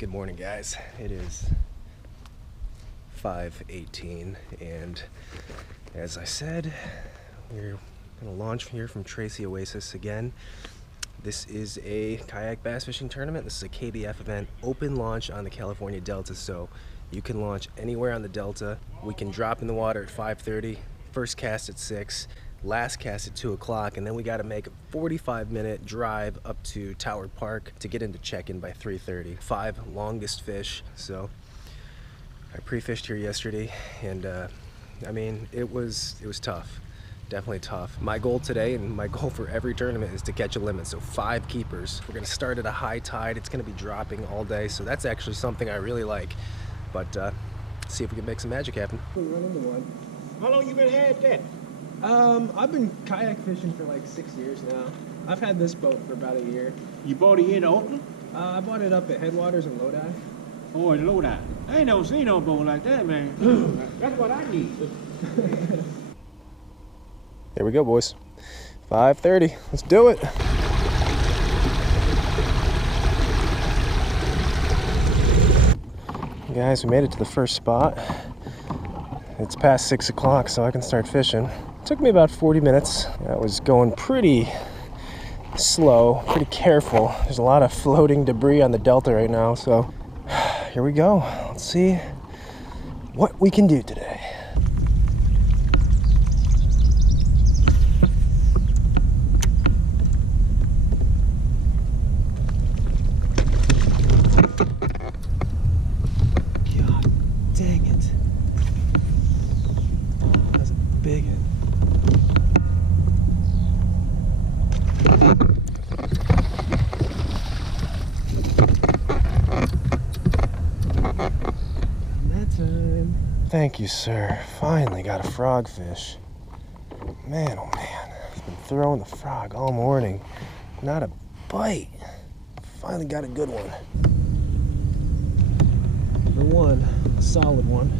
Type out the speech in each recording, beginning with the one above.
Good morning, guys. It is 5:18, and as I said, we're gonna launch here from Tracy Oasis again. This is a kayak bass fishing tournament. This is a KBF event, open launch on the California Delta, so you can launch anywhere on the Delta. We can drop in the water at 5:30, first cast at 6, last cast at 2 o'clock, and then we got to make a 45-minute drive up to Tower Park to get into check-in by 3:30. 5 longest fish. So I pre-fished here yesterday, and I mean, it was tough. Definitely tough. My goal today, and my goal for every tournament, is to catch a limit, so 5 keepers. We're gonna start at a high tide. It's gonna be dropping all day, so that's actually something I really like. But see if we can make some magic happen. We run into one. How long you been had that? I've been kayak fishing for like 6 years now. I've had this boat for about a year. You bought it in Oakland? I bought it up at Headwaters in Lodi. Oh, in Lodi. I ain't never seen no boat like that, man. That's what I need. There we go, boys. 5:30. Let's do it. Guys, we made it to the first spot. It's past 6 o'clock, so I can start fishing. It took me about 40 minutes. I was going pretty slow, pretty careful. There's a lot of floating debris on the Delta right now, so here we go. Let's see what we can do today. Dang it. That's a big one. That time. Thank you, sir. Finally got a frogfish. Man, oh man. I've been throwing the frog all morning. Not a bite. Finally got a good one. For one, a solid one.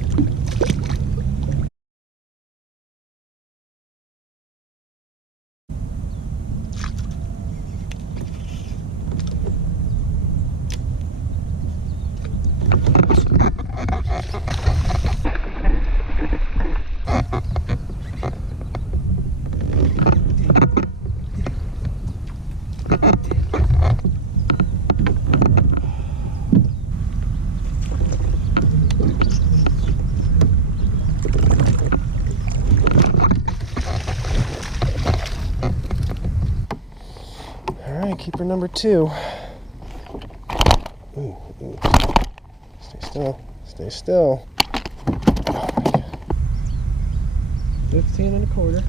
Keeper number 2. Ooh, ooh. Stay still. Stay still. Oh my God. 15 and a quarter.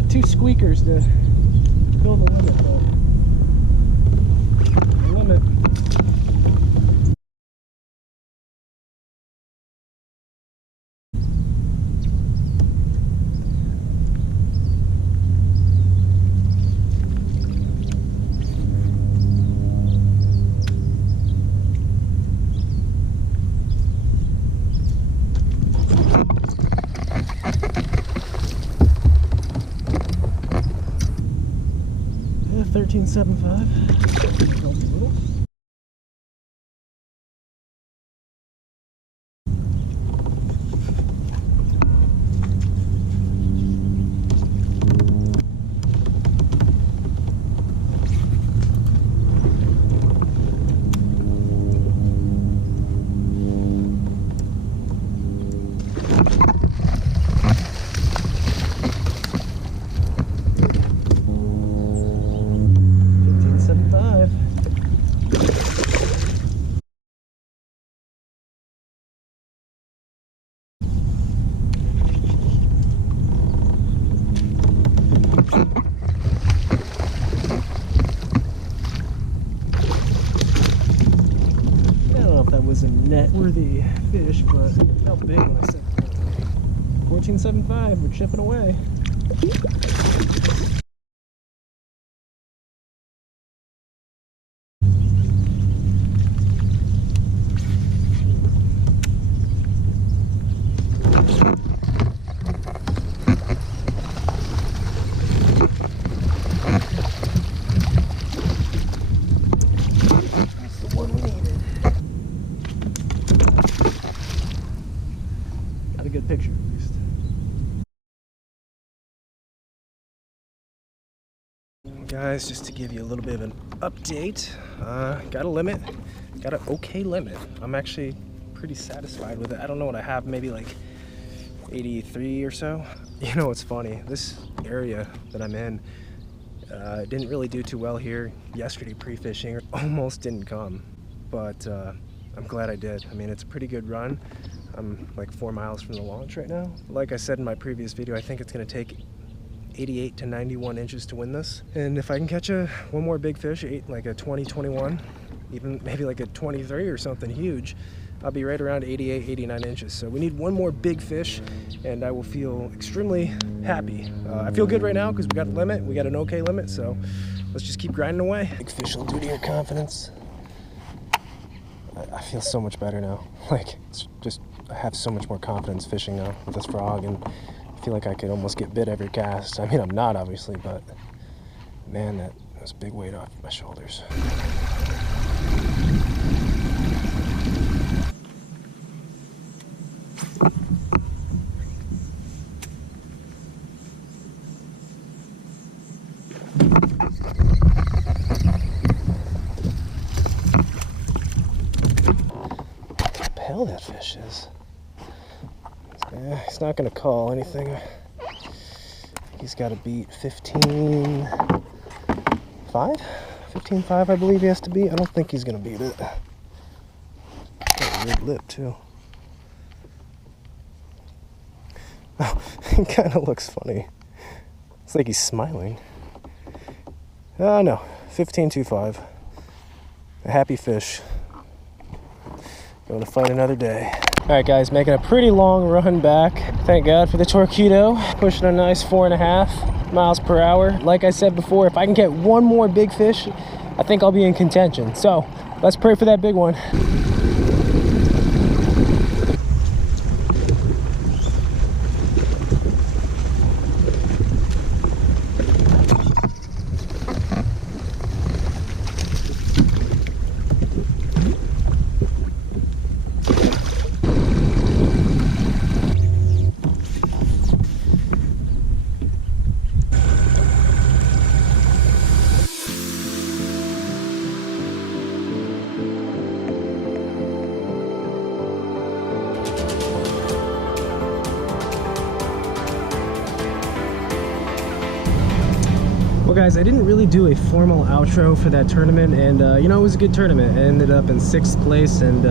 got 2 squeakers to fill the limit, but the limit. Yeah, 13.75. Was a net-worthy fish, but it felt big when I said 14.75. We're chipping away. Good picture at least. Guys, just to give you a little bit of an update, got a limit, got an okay limit. I'm actually pretty satisfied with it. I don't know what I have, maybe like 83 or so. You know what's funny? This area that I'm in didn't really do too well here yesterday pre-fishing. Almost didn't come, but I'm glad I did. I mean, it's a pretty good run. I'm like 4 miles from the launch right now. Like I said in my previous video, I think it's going to take 88 to 91 inches to win this. And if I can catch one more big fish, like a 20, 21, even maybe like a 23 or something huge, I'll be right around 88, 89 inches. So we need one more big fish and I will feel extremely happy. I feel good right now because we got a limit, we got an okay limit, so let's just keep grinding away. Big fish will do to your confidence. I feel so much better now. Like, it's just, I have so much more confidence fishing now with this frog, and I feel like I could almost get bit every cast. I mean, I'm not obviously, but man, that was a big weight off my shoulders. Hell, that fish is. He's not gonna call anything. He's got to beat 15.5. 15.5, I believe he has to beat. I don't think he's gonna beat it. Got a weird lip too. Oh, he kind of looks funny. It's like he's smiling. Oh no, 15.25. A happy fish. Going to fight another day. Alright guys, making a pretty long run back. Thank God for the torpedo. Pushing a nice 4.5 miles per hour. Like I said before, if I can get one more big fish, I think I'll be in contention. So, let's pray for that big one. Well guys, I didn't really do a formal outro for that tournament, and you know, it was a good tournament. I ended up in 6th place, and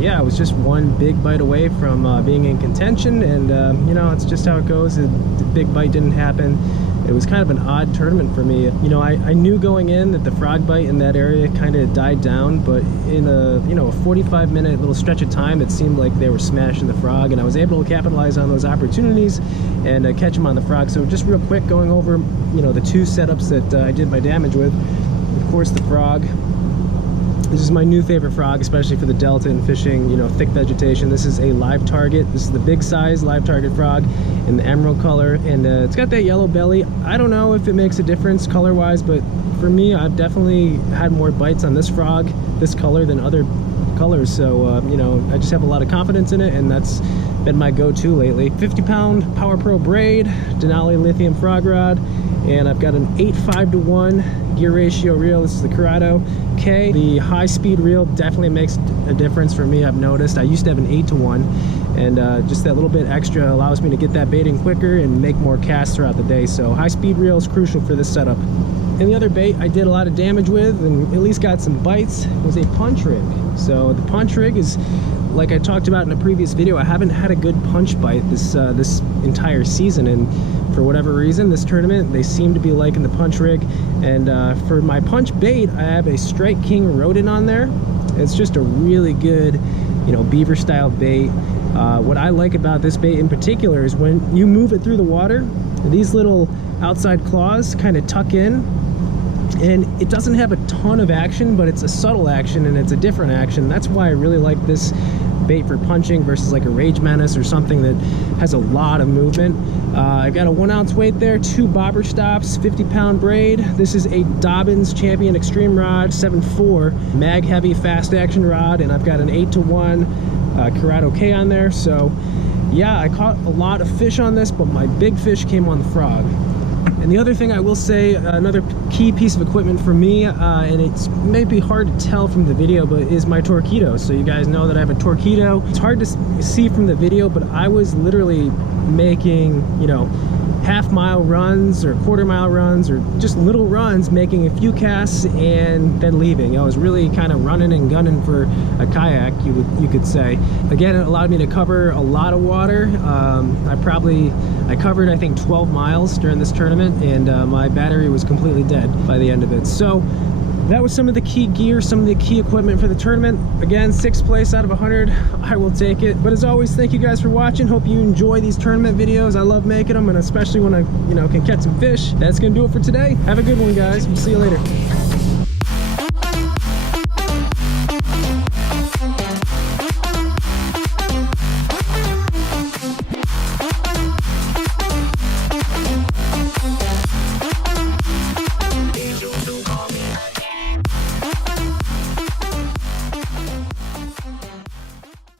yeah, I was just one big bite away from being in contention, and you know, it's just how it goes. The big bite didn't happen, It was kind of an odd tournament for me. You know, I knew going in that the frog bite in that area kind of died down, but in a, you know, a 45-minute little stretch of time, it seemed like they were smashing the frog, and I was able to capitalize on those opportunities and catch them on the frog. So just real quick, going over, you know, the two setups that I did my damage with. Of course, the frog. This is my new favorite frog, especially for the delta and fishing, you know, thick vegetation. This is a live target. This is the big size live target frog in the emerald color, and it's got that yellow belly. I don't know if it makes a difference color wise, but for me, I've definitely had more bites on this frog, this color, than other colors. So you know, I just have a lot of confidence in it, and that's been my go-to lately. 50-pound Power Pro braid, Denali lithium frog rod, and I've got an 8:5:1 gear ratio reel. This is the Corrado K. The high-speed reel definitely makes a difference for me, I've noticed. I used to have an 8:1, and just that little bit extra allows me to get that bait in quicker and make more casts throughout the day. So high-speed reel is crucial for this setup. And the other bait I did a lot of damage with, and at least got some bites, was a punch rig. So the punch rig is, like I talked about in a previous video, I haven't had a good punch bite this entire season, and for whatever reason, this tournament, they seem to be liking the punch rig. And for my punch bait, I have a Strike King rodent on there. It's just a really good, you know, beaver style bait. What I like about this bait in particular is when you move it through the water, these little outside claws kind of tuck in, and it doesn't have a ton of action, but it's a subtle action, and it's a different action. That's why I really like this bait for punching versus like a Rage Menace or something that has a lot of movement. I've got a 1 ounce weight there, 2 bobber stops, 50-pound braid. This is a Dobbins Champion Extreme Rod 7.4 mag heavy fast action rod, and I've got an 8:1 Corrado K on there. So yeah, I caught a lot of fish on this, but my big fish came on the frog. And the other thing I will say, another key piece of equipment for me, and it's maybe hard to tell from the video, but is my Torqeedo. So you guys know that I have a Torqeedo. It's hard to see from the video, but I was literally making, you know, half-mile runs or quarter-mile runs or just little runs, making a few casts and then leaving. I was really kind of running and gunning for a kayak, you could say. Again, it allowed me to cover a lot of water. I covered, I think, 12 miles during this tournament, and my battery was completely dead by the end of it. So that was some of the key gear, some of the key equipment for the tournament. Again, 6th place out of 100. I will take it. But as always, thank you guys for watching. Hope you enjoy these tournament videos. I love making them, and especially when I, you know, can catch some fish. That's gonna do it for today. Have a good one, guys. We'll see you later.